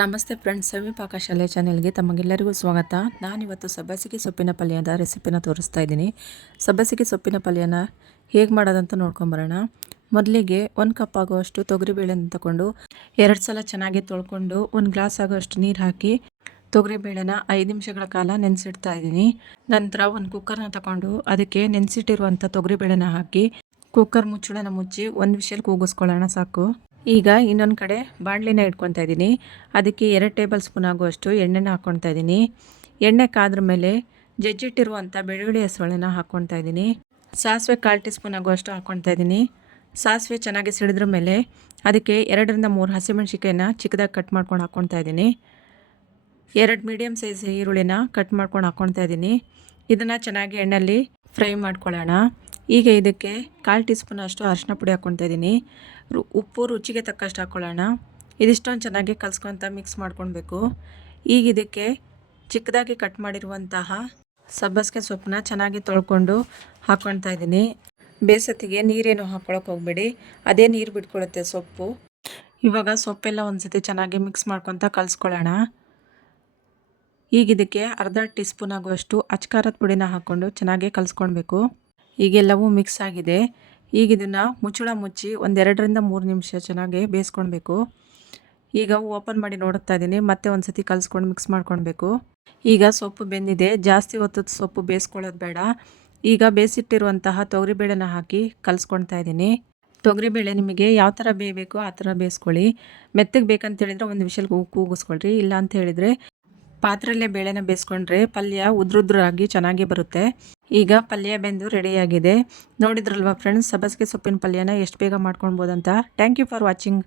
ನಮಸ್ತೆ ಫ್ರೆಂಡ್ಸ್ ಸವಿ ಪಾಕಶಾಲೆ ಚಾನೆಲ್ಗೆ ತಮಗೆಲ್ಲರಿಗೂ ಸ್ವಾಗತ. ನಾನಿವತ್ತು ಸಬ್ಬಸಿಗೆ ಸೊಪ್ಪಿನ ಪಲ್ಯದ ರೆಸಿಪಿನ ತೋರಿಸ್ತಾ ಇದ್ದೀನಿ. ಸಬ್ಬಸಿಗೆ ಸೊಪ್ಪಿನ ಪಲ್ಯನ ಹೇಗೆ ಮಾಡೋದಂತ ನೋಡ್ಕೊಂಬರೋಣ ಮೊದಲಿಗೆ ಒಂದು ಕಪ್ ಆಗುವಷ್ಟು ತೊಗರಿಬೇಳೆನ ತಗೊಂಡು ಎರಡು ಸಲ ಚೆನ್ನಾಗಿ ತೊಳ್ಕೊಂಡು ಒಂದು ಗ್ಲಾಸ್ ಆಗೋಷ್ಟು ನೀರು ಹಾಕಿ ತೊಗರಿಬೇಳೆನ ಐದು ನಿಮಿಷಗಳ ಕಾಲ ನೆನೆಸಿಡ್ತಾ ಇದ್ದೀನಿ. ನಂತರ ಒಂದು ಕುಕ್ಕರ್ನ ತಗೊಂಡು ಅದಕ್ಕೆ ನೆನೆಸಿಟ್ಟಿರುವಂಥ ತೊಗರಿಬೇಳೆನ ಹಾಕಿ ಕುಕ್ಕರ್ ಮುಚ್ಚಳನ ಮುಚ್ಚಿ ಒಂದು ವಿಷಲ್ ಕೂಗಿಸ್ಕೊಳ್ಳೋಣ ಸಾಕು. ಈಗ ಇನ್ನೊಂದು ಕಡೆ ಬಾಣಲಿನ ಇಟ್ಕೊತಾ ಇದ್ದೀನಿ. ಅದಕ್ಕೆ ಎರಡು ಟೇಬಲ್ ಸ್ಪೂನ್ ಆಗುವಷ್ಟು ಎಣ್ಣೆನ ಹಾಕ್ಕೊತಾ ಇದ್ದೀನಿ. ಎಣ್ಣೆ ಕಾದ್ರ ಮೇಲೆ ಜಜ್ಜಿಟ್ಟಿರುವಂಥ ಬೆಳ್ಳುಳ್ಳಿ ಹೆಸಳನ್ನ ಹಾಕ್ಕೊತಾ ಇದ್ದೀನಿ. ಸಾಸಿವೆ ಕಾಲು ಟೀ ಸ್ಪೂನ್ ಆಗುವಷ್ಟು ಹಾಕ್ಕೊತಾ ಇದ್ದೀನಿ. ಸಾಸಿವೆ ಚೆನ್ನಾಗಿ ಸಿಡಿದ್ರ ಮೇಲೆ ಅದಕ್ಕೆ ಎರಡರಿಂದ ಮೂರು ಹಸಿಮೆಣಸಿಕಾಯಿನ ಚಿಕ್ಕದಾಗಿ ಕಟ್ ಮಾಡ್ಕೊಂಡು ಹಾಕ್ಕೊತಾ ಇದ್ದೀನಿ. ಎರಡು ಮೀಡಿಯಮ್ ಸೈಜ್ ಈರುಳ್ಳಿನ ಕಟ್ ಮಾಡ್ಕೊಂಡು ಹಾಕ್ಕೊತಾ ಇದ್ದೀನಿ. ಇದನ್ನು ಚೆನ್ನಾಗಿ ಎಣ್ಣೆಯಲ್ಲಿ ಫ್ರೈ ಮಾಡ್ಕೊಳ್ಳೋಣ. ಈಗ ಇದಕ್ಕೆ ಕಾಲು ಟೀ ಸ್ಪೂನ್ ಅಷ್ಟು ಅರಿಶಿನ ಪುಡಿ ಹಾಕ್ಕೊತಾ ಇದ್ದೀನಿ. ಉಪ್ಪು ರುಚಿಗೆ ತಕ್ಕಷ್ಟು ಹಾಕ್ಕೊಳ್ಳೋಣ ಇದಿಷ್ಟೊಂದು ಚೆನ್ನಾಗಿ ಕಲ್ಸ್ಕೊತ ಮಿಕ್ಸ್ ಮಾಡ್ಕೊಳ್ಬೇಕು. ಈಗ ಇದಕ್ಕೆ ಚಿಕ್ಕದಾಗಿ ಕಟ್ ಮಾಡಿರುವಂತಹ ಸಬ್ಬಸಿಗೆ ಸೊಪ್ಪನ್ನ ಚೆನ್ನಾಗಿ ತೊಳ್ಕೊಂಡು ಹಾಕ್ಕೊಳ್ತಾ ಇದ್ದೀನಿ. ಬೇಸತ್ತಿಗೆ ನೀರೇನು ಹಾಕ್ಕೊಳಕ್ಕೆ ಹೋಗಬೇಡಿ. ಅದೇ ನೀರು ಬಿಟ್ಕೊಳ್ಳುತ್ತೆ ಸೊಪ್ಪು. ಇವಾಗ ಸೊಪ್ಪೆಲ್ಲ ಒಂದು ಸತಿ ಚೆನ್ನಾಗಿ ಮಿಕ್ಸ್ ಮಾಡ್ಕೊತ ಕಲಿಸ್ಕೊಳ್ಳೋಣ. ಈಗ ಇದಕ್ಕೆ ಅರ್ಧ ಟೀ ಸ್ಪೂನ್ ಆಗುವಷ್ಟು ಅಚ್ಕಾರದ ಪುಡಿನ ಹಾಕ್ಕೊಂಡು ಚೆನ್ನಾಗಿ ಕಲಿಸ್ಕೊಳ್ಬೇಕು. ಈಗೆಲ್ಲವೂ ಮಿಕ್ಸ್ ಆಗಿದೆ. ಈಗ ಇದನ್ನು ಮುಚ್ಚಳ ಮುಚ್ಚಿ ಒಂದೆರಡರಿಂದ ಮೂರು ನಿಮಿಷ ಚೆನ್ನಾಗಿ ಬೇಯಿಸ್ಕೊಳ್ಬೇಕು. ಈಗ ಓಪನ್ ಮಾಡಿ ನೋಡುತ್ತಾ ಇದ್ದೀನಿ. ಮತ್ತೆ ಒಂದು ಸತಿ ಕಲಿಸ್ಕೊಂಡು ಮಿಕ್ಸ್ ಮಾಡ್ಕೊಳ್ಬೇಕು. ಈಗ ಸೊಪ್ಪು ಬೆಂದಿದೆ. ಜಾಸ್ತಿ ಹೊತ್ತು ಸೊಪ್ಪು ಬೇಯಿಸ್ಕೊಳ್ಳೋದು ಬೇಡ. ಈಗ ಬೇಯಿಸಿಟ್ಟಿರುವಂತಹ ತೊಗರಿಬೇಳೆನ ಹಾಕಿ ಕಲಿಸ್ಕೊಳ್ತಾ ಇದ್ದೀನಿ. ತೊಗರಿಬೇಳೆ ನಿಮಗೆ ಯಾವ ಥರ ಬೇಯಬೇಕು ಆ ಥರ ಬೇಯಿಸ್ಕೊಳ್ಳಿ. ಮೆತ್ತಗೆ ಬೇಕಂತ ಹೇಳಿದರೆ ಒಂದು ವಿಷಲ್ ಕೂಗಿಸ್ಕೊಳ್ರಿ. ಇಲ್ಲ ಅಂತ ಹೇಳಿದರೆ ಪಾತ್ರೆಯಲ್ಲೇ ಬೇಳೆನ ಬೇಯಿಸ್ಕೊಂಡ್ರೆ ಪಲ್ಯ ಉದ್ರುದ್ರಾಗಿ ಚೆನ್ನಾಗಿ ಬರುತ್ತೆ. ಈಗ ಪಲ್ಯ ಬೆಂದು ರೆಡಿಯಾಗಿದೆ. ನೋಡಿದ್ರಲ್ವ ಫ್ರೆಂಡ್ಸ್ ಸಬಸ್ಗೆ ಸೊಪ್ಪಿನ ಪಲ್ಯನ ಎಷ್ಟು ಬೇಗ ಮಾಡ್ಕೊಳ್ಬೋದಂತ? Thank you for watching